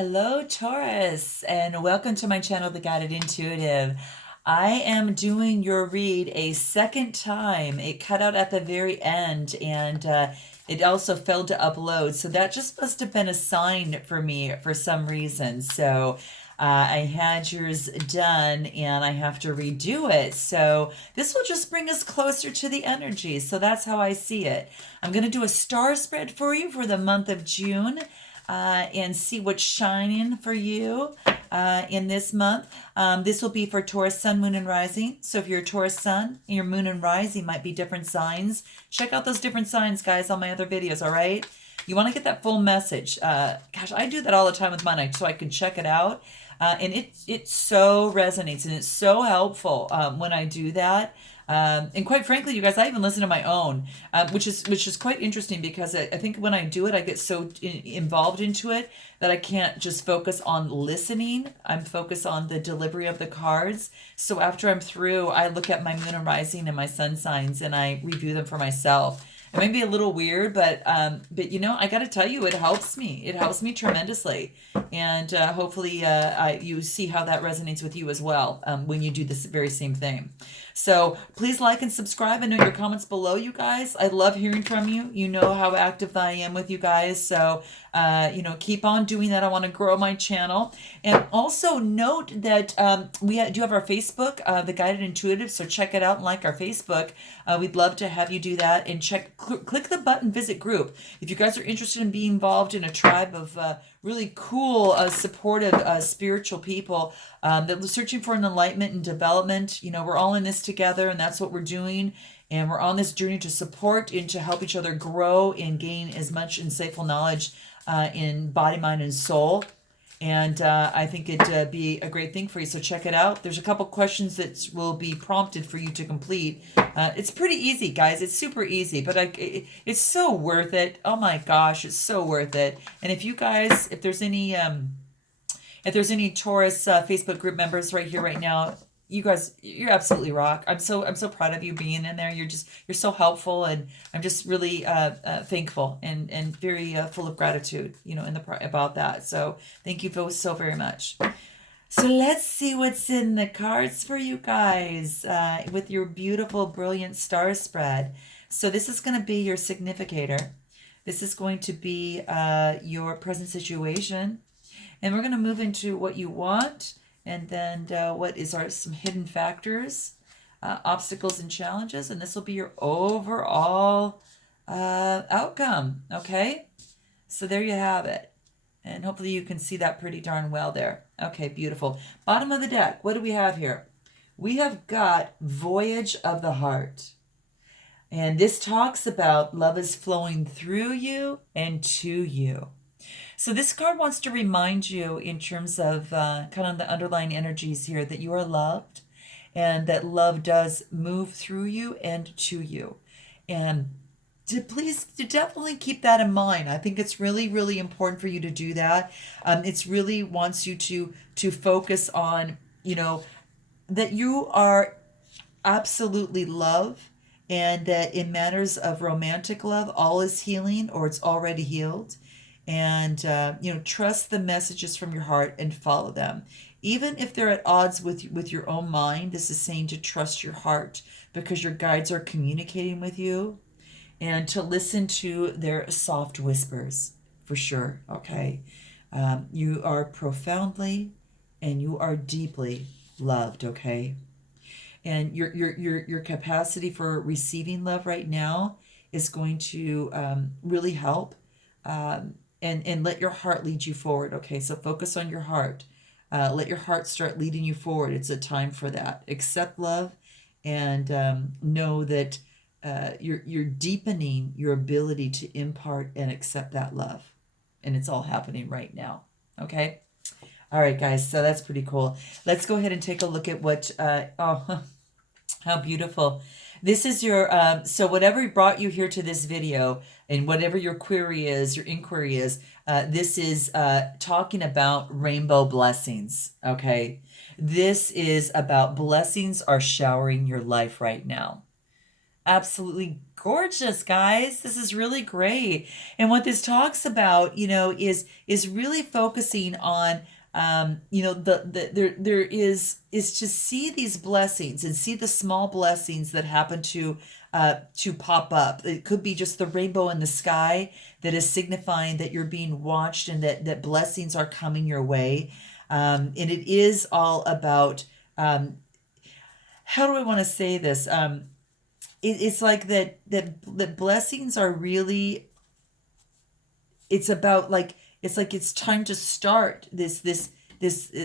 Hello, Taurus, and welcome to my channel, The Guided Intuitive. I am doing your read a second time. It cut out at the very end, and it also failed to upload. So that just must have been a sign for me for some reason. So I had yours done, and I have to redo it. So this will just bring us closer to the energy. So that's how I see it. I'm going to do a star spread for you for the month of June and see what's shining for you in this month. This will be for Taurus, Sun, Moon, and Rising. So if you're a Taurus Sun, your Moon and Rising might be different signs. Check out those different signs, guys, on my other videos, all right? You want to get that full message. Gosh, I do that all the time with mine so I can check it out. And it so resonates and it's so helpful when I do that. And quite frankly, you guys, I even listen to my own, which is quite interesting because I think when I do it, I get so involved into it that I can't just focus on listening. I'm focused on the delivery of the cards. So after I'm through, I look at my moon and rising and my sun signs and I review them for myself. It may be a little weird, but you know, I got to tell you, it helps me. It helps me tremendously, and hopefully, you see how that resonates with you as well when you do this very same thing. So please like and subscribe and note your comments below, you guys. I love hearing from you. You know how active I am with you guys, so you know, keep on doing that. I want to grow my channel, and also note that we do have our Facebook, The Guided Intuitive. So check it out and like our Facebook. We'd love to have you do that and click the button visit group if you guys are interested in being involved in a tribe of really cool, supportive, spiritual people that are searching for an enlightenment and development. You know, we're all in this together, and that's what we're doing. And we're on this journey to support and to help each other grow and gain as much insightful knowledge in body, mind, and soul. And I think it'd be a great thing for you. So check it out. There's a couple questions that will be prompted for you to complete. It's pretty easy, guys. It's super easy, but it's so worth it. Oh my gosh, it's so worth it. And if you guys, if there's any Taurus Facebook group members right here, right now, you guys, you're absolutely rock. I'm so proud of you being in there. You're so helpful, and I'm just really thankful and very full of gratitude, you know, about that. So thank you so very much. So let's see what's in the cards for you guys with your beautiful, brilliant star spread. So this is going to be your significator. This is going to be your present situation, and we're going to move into what you want. And then what are some hidden factors, obstacles and challenges, and this will be your overall outcome, okay? So there you have it. And hopefully you can see that pretty darn well there. Okay, beautiful. Bottom of the deck, what do we have here? We have got Voyage of the Heart. And this talks about love is flowing through you and to you. So this card wants to remind you in terms of kind of the underlying energies here that you are loved and that love does move through you and to you. And to definitely keep that in mind. I think it's really, really important for you to do that. It's really wants you to focus on, you know, that you are absolutely loved, and that in matters of romantic love, all is healing or it's already healed. And, you know, trust the messages from your heart and follow them. Even if they're at odds with your own mind, this is saying to trust your heart because your guides are communicating with you, and to listen to their soft whispers for sure, okay? You are profoundly and you are deeply loved, okay? And your capacity for receiving love right now is going to really help. And let your heart lead you forward. Okay, so focus on your heart. Let your heart start leading you forward. It's a time for that. Accept love, and know that you're deepening your ability to impart and accept that love, and it's all happening right now. Okay, all right, guys. So that's pretty cool. Let's go ahead and take a look at what. Oh, how beautiful. This is your, so whatever brought you here to this video and whatever your query is, your inquiry is, this is talking about rainbow blessings, okay? This is about blessings are showering your life right now. Absolutely gorgeous, guys. This is really great. And what this talks about, is really focusing on, there is to see these blessings and see the small blessings that happen to pop up. It could be just the rainbow in the sky that is signifying that you're being watched and that blessings are coming your way. And it is all about, how do I want to say this? It's like that blessings are really, it's about like, it's time to start this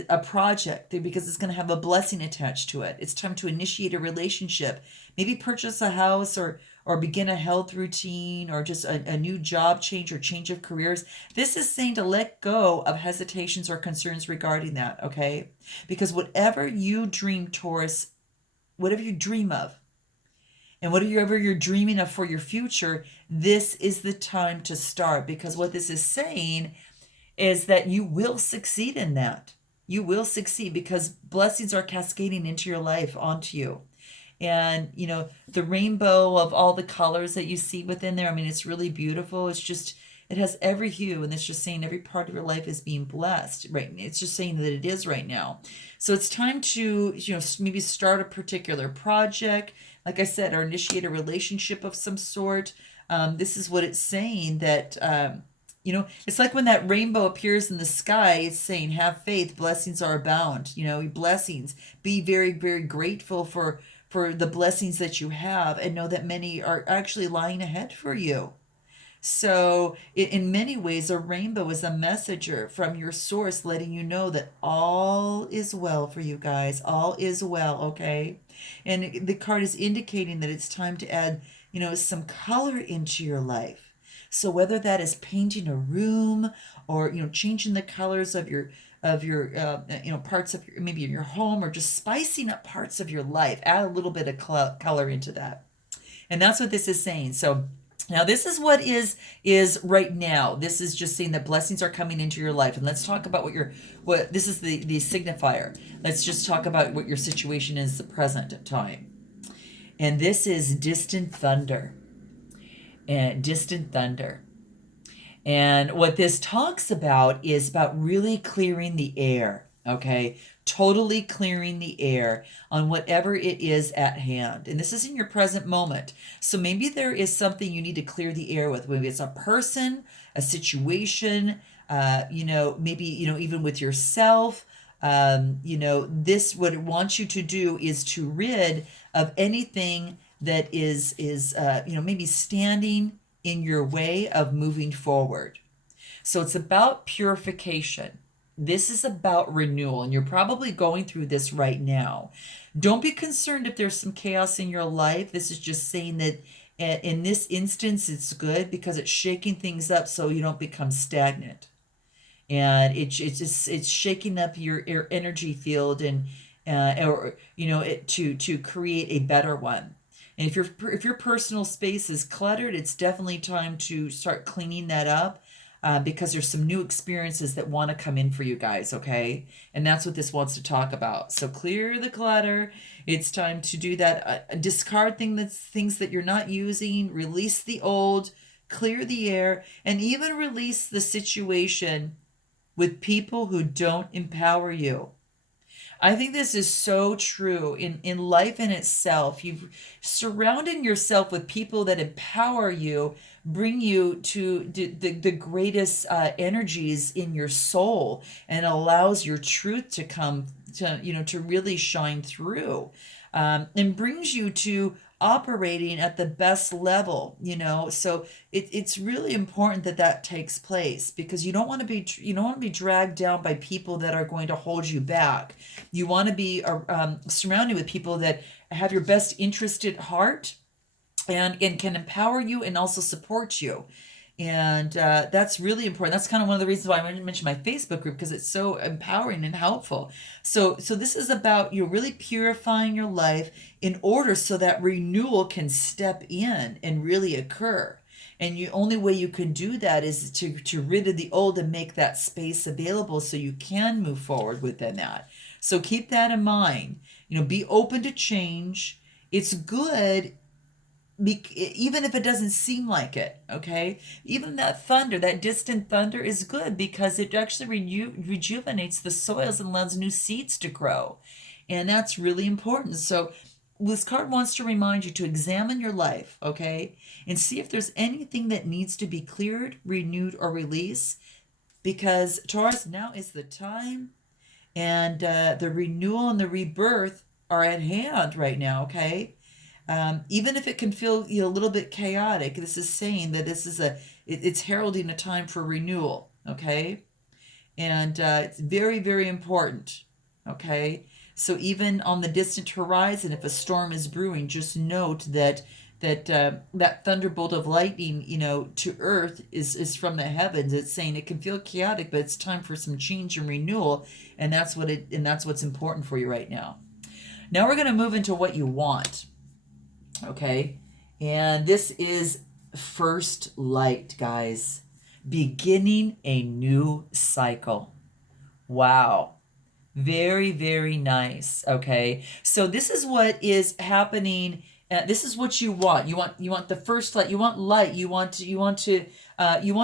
a project because it's going to have a blessing attached to it. It's time to initiate a relationship, maybe purchase a house or begin a health routine or just a new job change or change of careers. This is saying to let go of hesitations or concerns regarding that, okay? Because whatever you dream, Taurus, whatever you dream of, and whatever you're dreaming of for your future, this is the time to start. Because what this is saying is that you will succeed in that. You will succeed because blessings are cascading into your life, onto you. And, the rainbow of all the colors that you see within there, I mean, it's really beautiful. It's just, it has every hue, and it's just saying every part of your life is being blessed, right? It's just saying that it is right now. So it's time to, maybe start a particular project, like I said, or initiate a relationship of some sort. This is what it's saying that, it's like when that rainbow appears in the sky, it's saying, have faith, blessings are abound, blessings. Be very, very grateful for the blessings that you have and know that many are actually lying ahead for you. So in many ways, a rainbow is a messenger from your source letting you know that all is well for you guys. All is well, okay? And the card is indicating that it's time to add, some color into your life. So whether that is painting a room or, changing the colors of your parts of maybe in your home, or just spicing up parts of your life, add a little bit of color into that. And that's what this is saying. So now this is what is right now. This is just saying that blessings are coming into your life. And let's talk about what this is, the signifier. Let's just talk about what your situation is the present time. And this is distant thunder. And distant thunder. And what this talks about is about really clearing the air, okay? Totally clearing the air on whatever it is at hand. And this is in your present moment. So maybe there is something you need to clear the air with. Maybe it's a person, a situation, maybe, even with yourself. This, what it wants you to do is to rid of anything that is maybe standing in your way of moving forward. So it's about purification. This is about renewal, and you're probably going through this right now. Don't be concerned if there's some chaos in your life. This is just saying that in this instance, it's good because it's shaking things up so you don't become stagnant. And it's shaking up your energy field and to create a better one. And if your personal space is cluttered, it's definitely time to start cleaning that up because there's some new experiences that want to come in for you guys, okay? And that's what this wants to talk about. So clear the clutter. It's time to do that. Discard things that you're not using. Release the old. Clear the air. And even release the situation with people who don't empower you. I think this is so true in life in itself. You've surrounding yourself with people that empower you, bring you to the greatest energies in your soul, and allows your truth to come to really shine through, and brings you to operating at the best level, so it's really important that takes place, because you don't want to be dragged down by people that are going to hold you back. You want to be surrounded with people that have your best interest at heart and can empower you and also support you. And that's really important. That's kind of one of the reasons why I mentioned my Facebook group, because it's so empowering and helpful. So this is about you really purifying your life in order so that renewal can step in and really occur. And the only way you can do that is to rid of the old and make that space available so you can move forward within that. So keep that in mind. Be open to change. It's good even if it doesn't seem like it, okay? Even that thunder, that distant thunder is good because it actually rejuvenates the soils and allows new seeds to grow. And that's really important. So this card wants to remind you to examine your life, okay? And see if there's anything that needs to be cleared, renewed, or released. Because Taurus, now is the time, and the renewal and the rebirth are at hand right now, okay? Even if it can feel a little bit chaotic, this is saying that this is it's heralding a time for renewal, okay? And it's very, very important, okay? So even on the distant horizon, if a storm is brewing, just note that that thunderbolt of lightning, to earth is from the heavens. It's saying it can feel chaotic, but it's time for some change and renewal, and that's what's important for you right now. Now we're going to move into what you want. Okay, and this is first light, guys. Beginning a new cycle. Wow. Very, very nice. Okay, so this is what is happening. This is what you want. You want the first light. You want light. You want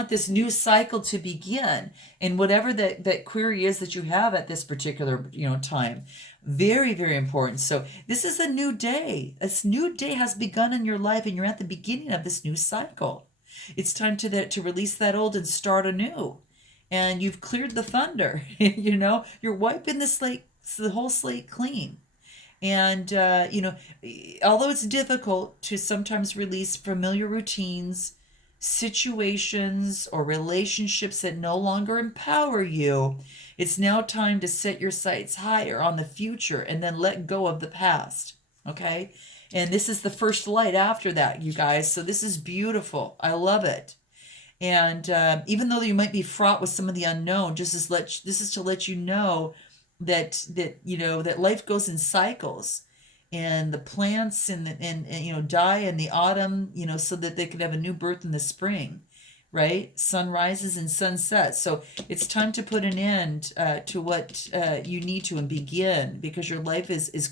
this new cycle to begin. And whatever that query is that you have at this particular time, very, very important. So this is a new day. This new day has begun in your life, and you're at the beginning of this new cycle. It's time to release that old and start anew. And you've cleared the thunder. You're wiping the whole slate clean. And although it's difficult to sometimes release familiar routines, situations, or relationships that no longer empower you, it's now time to set your sights higher on the future and then let go of the past. Okay? And this is the first light after that, you guys. So this is beautiful. I love it. And even though you might be fraught with some of the unknown, this is to let you know that life goes in cycles, and the plants and die in the autumn, so that they could have a new birth in the spring, right? Sun rises and sun sets. So it's time to put an end to what you need to and begin, because your life is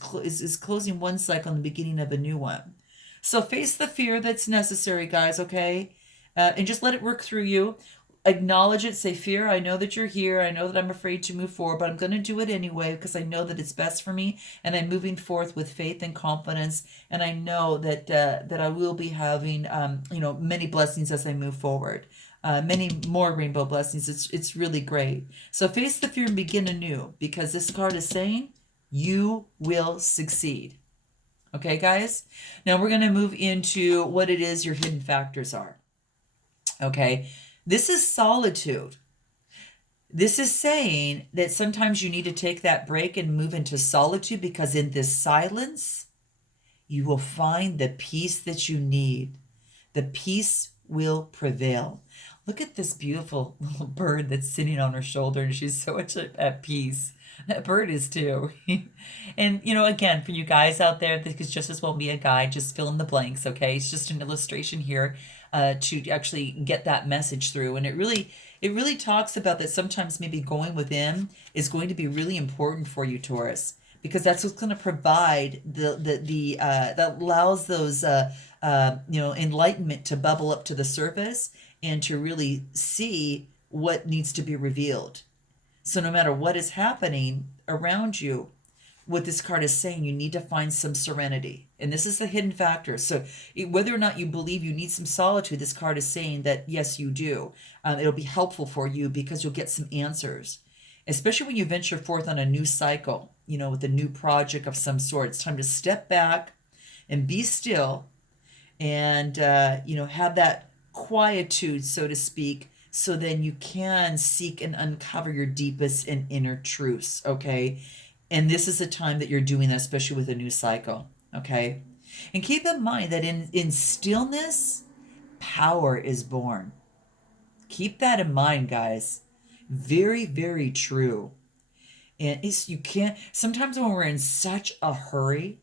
closing one cycle and the beginning of a new one. So face the fear that's necessary, guys, okay? And just let it work through you. Acknowledge it. Say, fear, I know that you're here. I know that I'm afraid to move forward, but I'm going to do it anyway because I know that it's best for me, and I'm moving forth with faith and confidence. And I know that I will be having many blessings as I move forward. Many more rainbow blessings. It's really great. So face the fear and begin anew, because this card is saying you will succeed. Okay, guys? Now we're going to move into what it is your hidden factors are. Okay, this is solitude. This is saying that sometimes you need to take that break and move into solitude, because in this silence, you will find the peace that you need. The peace will prevail. Look at this beautiful little bird that's sitting on her shoulder, and she's so much at peace. That bird is too. And, again, for you guys out there, this could just as well be a guide. Just fill in the blanks, okay? It's just an illustration here to actually get that message through. And it really talks about that sometimes maybe going within is going to be really important for you, Taurus, because that's what's going to provide that allows those enlightenment to bubble up to the surface and to really see what needs to be revealed. So no matter what is happening around you, what this card is saying, you need to find some serenity. And this is the hidden factor. So whether or not you believe you need some solitude, this card is saying that yes, you do. It'll be helpful for you because you'll get some answers, especially when you venture forth on a new cycle, with a new project of some sort. It's time to step back and be still and, have that quietude, so to speak, so then you can seek and uncover your deepest and inner truths, okay? And this is a time that you're doing that, especially with a new cycle, okay? And keep in mind that in stillness, power is born. Keep that in mind, guys. Very, very true. And you can't, sometimes when we're in such a hurry,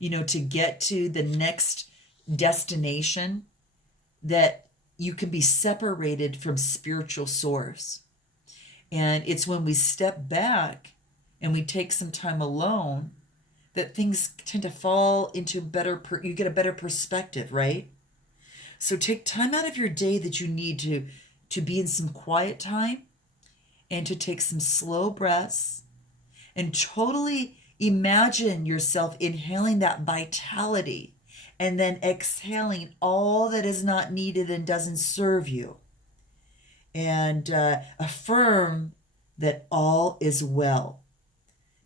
to get to the next destination, that you can be separated from spiritual source. And it's when we step back and we take some time alone that things tend to fall into you get a better perspective, right? So take time out of your day that you need to be in some quiet time and to take some slow breaths and totally imagine yourself inhaling that vitality and then exhaling all that is not needed and doesn't serve you. And affirm that all is well,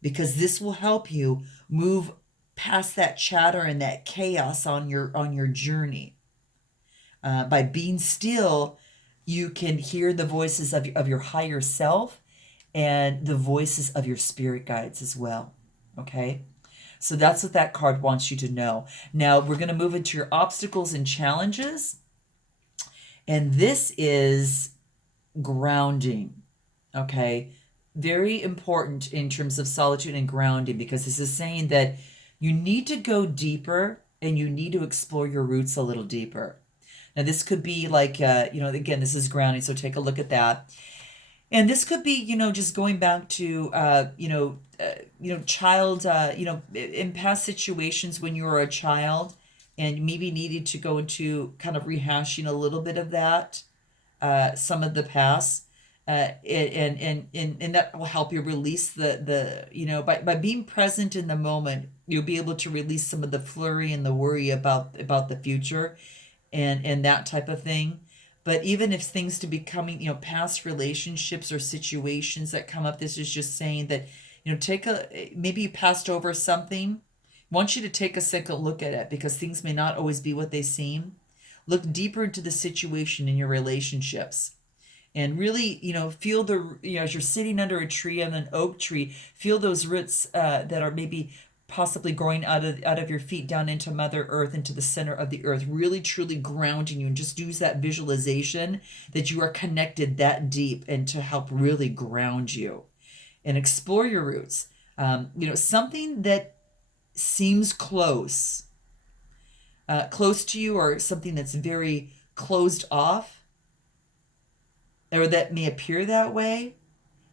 because this will help you move past that chatter and that chaos on your journey. By being still, you can hear the voices of your higher self and the voices of your spirit guides as well. Okay? So that's what that card wants you to know. Now we're going to move into your obstacles and challenges. And this is grounding. Okay? Very important in terms of solitude and grounding, because this is saying that you need to go deeper and you need to explore your roots a little deeper. Now, this could be like, again, this is grounding, so take a look at that. And this could be, just going back to, child, in past situations when you were a child and maybe needed to go into kind of rehashing a little bit of that, some of the past. And that will help you release by being present in the moment, you'll be able to release some of the flurry and the worry about the future and that type of thing. But even if things to be coming, past relationships or situations that come up, this is just saying that, maybe you passed over something. I want you to take a second look at it, because things may not always be what they seem. Look deeper into the situation in your relationships. And really, feel as you're sitting under a tree, on an oak tree, feel those roots that are maybe possibly growing out of your feet down into Mother Earth, into the center of the earth, really truly grounding you. And just use that visualization that you are connected that deep, and to help really ground you and explore your roots. Something that seems close to you, or something that's very closed off, or that may appear that way,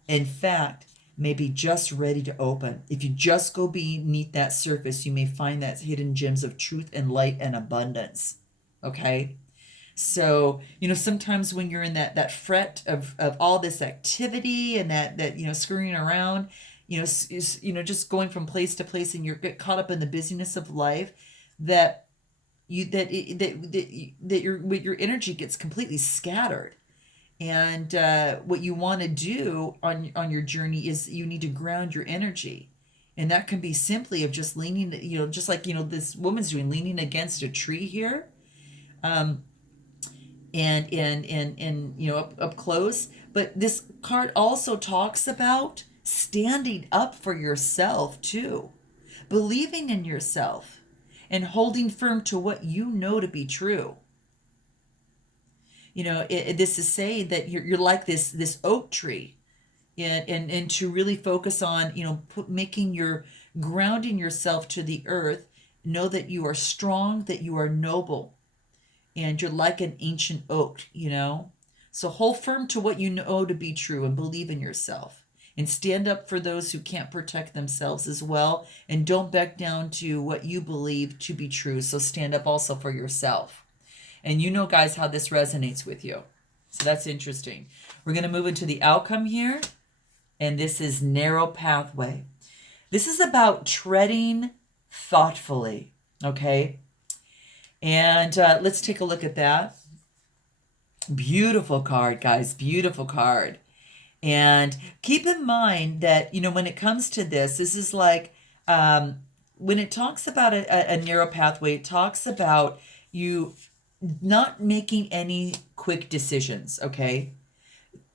in fact, may be just ready to open. If you just go beneath that surface, you may find that hidden gems of truth and light and abundance. Okay? So, sometimes when you're in that fret of all this activity and that scurrying around, just going from place to place, and you get caught up in the busyness of life, that your energy gets completely scattered. And what you want to do on your journey is you need to ground your energy. And that can be simply of just leaning, just like, this woman's doing, leaning against a tree here. And up close. But this card also talks about standing up for yourself too. Believing in yourself and holding firm to what you know to be true. This is saying that you're like this oak tree, and to really focus on, grounding yourself to the earth. Know that you are strong, that you are noble, and you're like an ancient oak, So hold firm to what you know to be true, and believe in yourself, and stand up for those who can't protect themselves as well. And don't back down to what you believe to be true. So stand up also for yourself. And guys, how this resonates with you. So that's interesting. We're going to move into the outcome here. And this is narrow pathway. This is about treading thoughtfully. Okay? And let's take a look at that. Beautiful card, guys. Beautiful card. And keep in mind that, when it comes to this is like, when it talks about a narrow pathway, it talks about you not making any quick decisions, okay?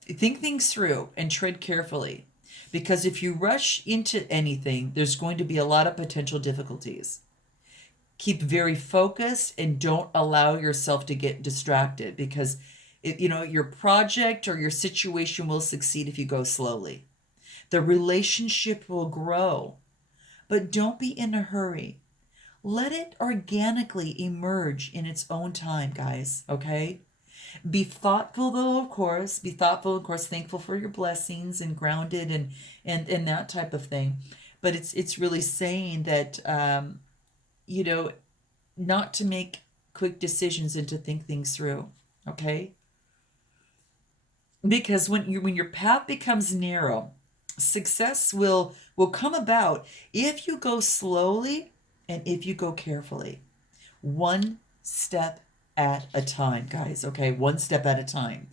Think things through and tread carefully, because if you rush into anything, there's going to be a lot of potential difficulties. Keep very focused and don't allow yourself to get distracted, because your project or your situation will succeed if you go slowly. The relationship will grow, but don't be in a hurry. Let it organically emerge in its own time, guys, okay? Be thoughtful, though, of course. Be thoughtful, of course, thankful for your blessings and grounded and that type of thing. but it's really saying that you know, not to make quick decisions and to think things through. Okay, because when your path becomes narrow, success will come about if you go slowly and if you go carefully, one step at a time, guys. Okay, one step at a time.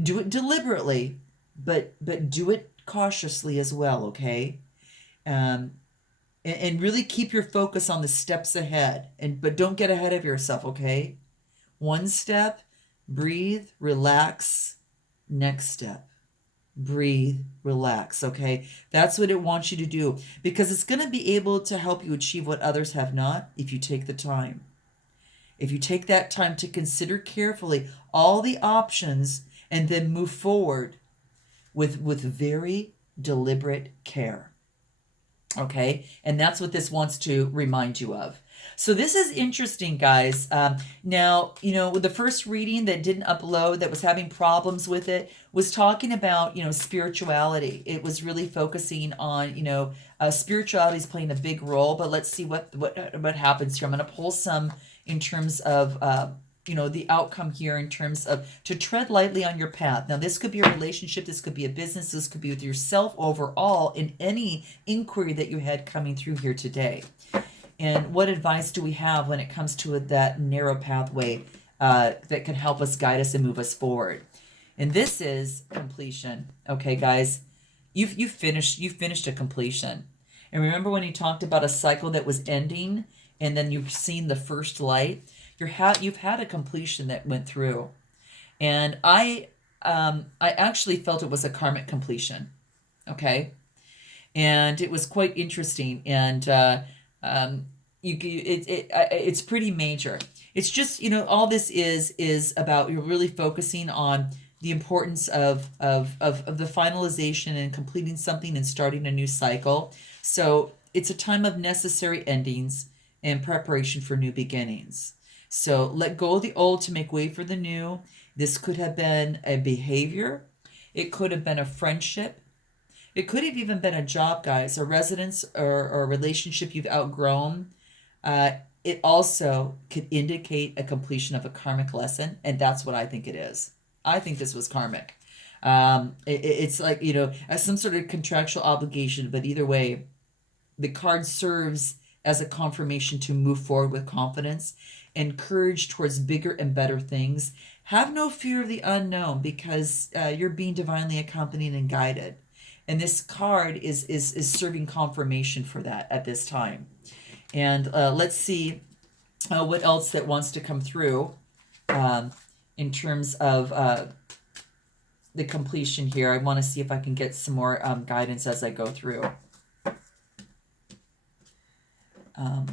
Do it deliberately, but do it cautiously as well. Okay, um, and really keep your focus on the steps ahead, and but don't get ahead of yourself. Okay, one step, breathe, relax. Next step, breathe, relax. Okay, that's what it wants you to do, because it's going to be able to help you achieve what others have not if you take the time. If you take that time to consider carefully all the options and then move forward with very deliberate care. Okay, and that's what this wants to remind you of. So this is interesting, guys. Now, with the first reading that didn't upload, that was having problems with it, was talking about, spirituality. It was really focusing on, spirituality is playing a big role. But let's see what happens here. I'm going to pull some in terms of the outcome here, in terms of to tread lightly on your path. Now, this could be a relationship, this could be a business, this could be with yourself overall, in any inquiry that you had coming through here today. And what advice do we have when it comes to that narrow pathway that can help us, guide us, and move us forward? And this is completion. Okay, guys, you've finished a completion. And remember when he talked about a cycle that was ending, and then you've seen the first light? You've had a completion that went through, and I actually felt it was a karmic completion, okay, and it was quite interesting, and it's pretty major. It's just, all this is about, you're really focusing on the importance of the finalization and completing something and starting a new cycle. So it's a time of necessary endings and preparation for new beginnings. So let go of the old to make way for the new. This could have been a behavior. It could have been a friendship. It could have even been a job, guys, a residence or a relationship you've outgrown. It also could indicate a completion of a karmic lesson, and that's what I think it is. I think this was karmic. It's like, as some sort of contractual obligation, but either way, the card serves as a confirmation to move forward with confidence and courage towards bigger and better things. Have no fear of the unknown, because you're being divinely accompanied and guided. And this card is serving confirmation for that at this time. And let's see what else that wants to come through in terms of the completion here. I want to see if I can get some more guidance as I go through.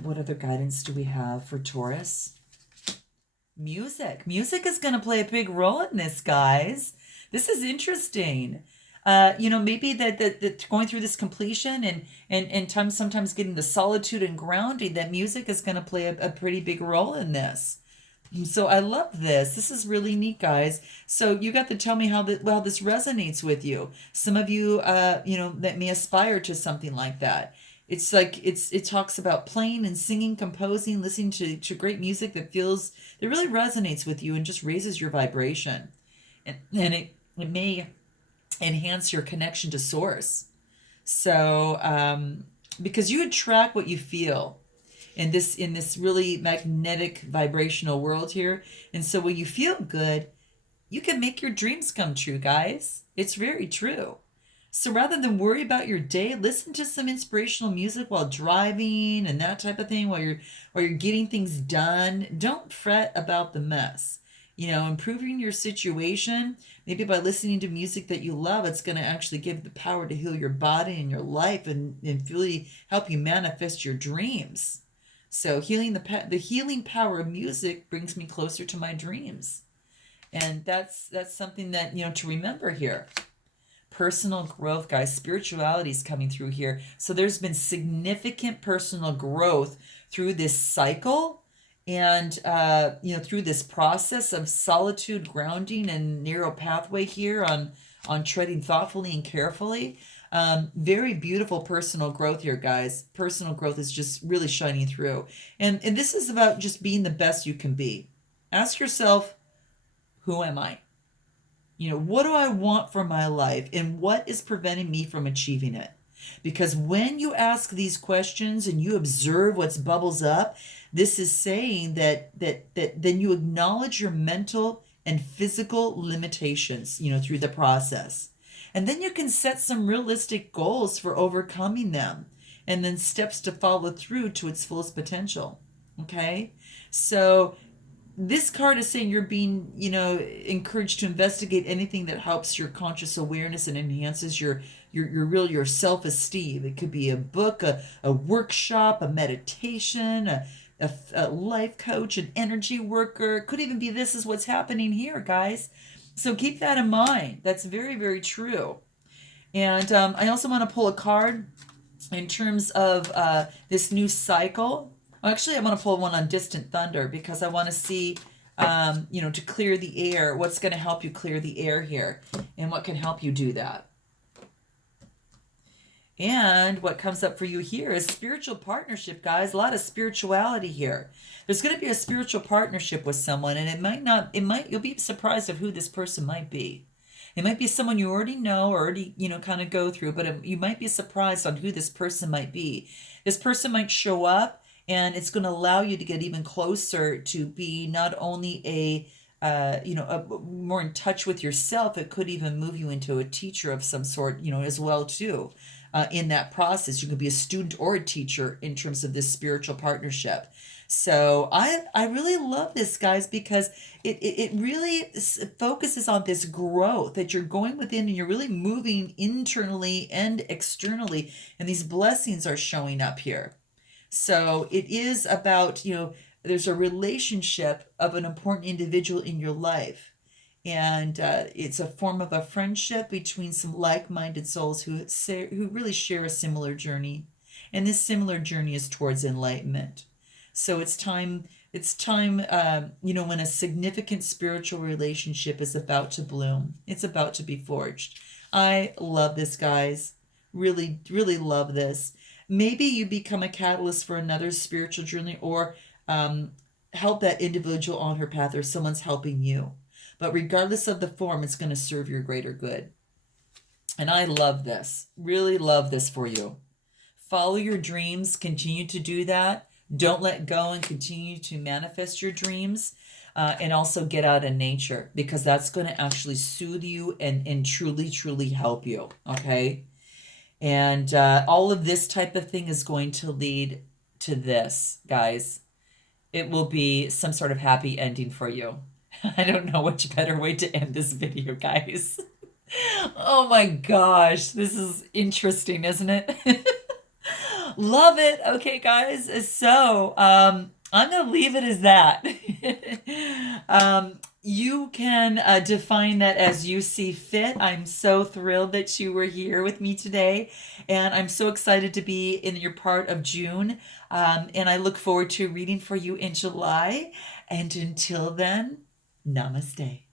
What other guidance do we have for Taurus? Music. Music is going to play a big role in this, guys. This is interesting. Maybe that going through this completion and sometimes getting the solitude and grounding, that music is going to play a pretty big role in this. So I love this. This is really neat, guys. So you got to tell me how this resonates with you. Some of you, that may aspire to something like that. It's like it talks about playing and singing, composing, listening to great music that really resonates with you and just raises your vibration, and it may enhance your connection to source. So because you attract what you feel in this really magnetic vibrational world here, and so when you feel good, you can make your dreams come true, guys. It's very true. So rather than worry about your day, listen to some inspirational music while driving and that type of thing, while you're getting things done. Don't fret about the mess. Improving your situation, maybe by listening to music that you love, it's going to actually give the power to heal your body and your life and really help you manifest your dreams. So the healing power of music brings me closer to my dreams. And that's something that, to remember here. Personal growth, guys. Spirituality is coming through here. So there's been significant personal growth through this cycle, and through this process of solitude, grounding, and narrow pathway here on treading thoughtfully and carefully. Very beautiful personal growth here, guys. Personal growth is just really shining through. And this is about just being the best you can be. Ask yourself, who am I? You know, what do I want for my life and what is preventing me from achieving it? Because when you ask these questions and you observe what's bubbles up, this is saying that then you acknowledge your mental and physical limitations, you know, through the process. And then you can set some realistic goals for overcoming them and then steps to follow through to its fullest potential. Okay? So this card is saying you're being, you know, encouraged to investigate anything that helps your conscious awareness and enhances your self-esteem. It could be a book, a workshop, a meditation, a life coach, an energy worker. It could even be this is what's happening here, guys. So keep that in mind. That's very, very true. And I also want to pull a card in terms of this new cycle. Actually, I want to pull one on distant thunder because I want to see, you know, to clear the air, what's going to help you clear the air here and what can help you do that. And what comes up for you here is spiritual partnership, guys. A lot of spirituality here. There's going to be a spiritual partnership with someone, and you'll be surprised of who this person might be. It might be someone you already know or already, you know, kind of go through, but you might be surprised on who this person might be. This person might show up, and it's going to allow you to get even closer to be not only more in touch with yourself. It could even move you into a teacher of some sort, you know, as well too. In that process, you could be a student or a teacher in terms of this spiritual partnership. So I really love this, guys, because it really focuses on this growth that you're going within and you're really moving internally and externally, and these blessings are showing up here. So it is about, you know, there's a relationship of an important individual in your life. And it's a form of a friendship between some like-minded souls who really share a similar journey. And this similar journey is towards enlightenment. So it's time, you know, when a significant spiritual relationship is about to bloom. It's about to be forged. I love this, guys. Really, really love this. Maybe you become a catalyst for another spiritual journey or help that individual on her path, or someone's helping you. But regardless of the form, it's going to serve your greater good. And I love this. Really love this for you. Follow your dreams. Continue to do that. Don't let go and continue to manifest your dreams. And also get out in nature, because that's going to actually soothe you and truly, truly help you. Okay? And all of this type of thing is going to lead to this, guys. It will be some sort of happy ending for you. I don't know which better way to end this video, guys. Oh my gosh, this is interesting, isn't it? Love it. Okay, guys. So, I'm going to leave it as that. You can define that as you see fit. I'm so thrilled that you were here with me today, and I'm so excited to be in your part of June, and I look forward to reading for you in July. And until then, namaste.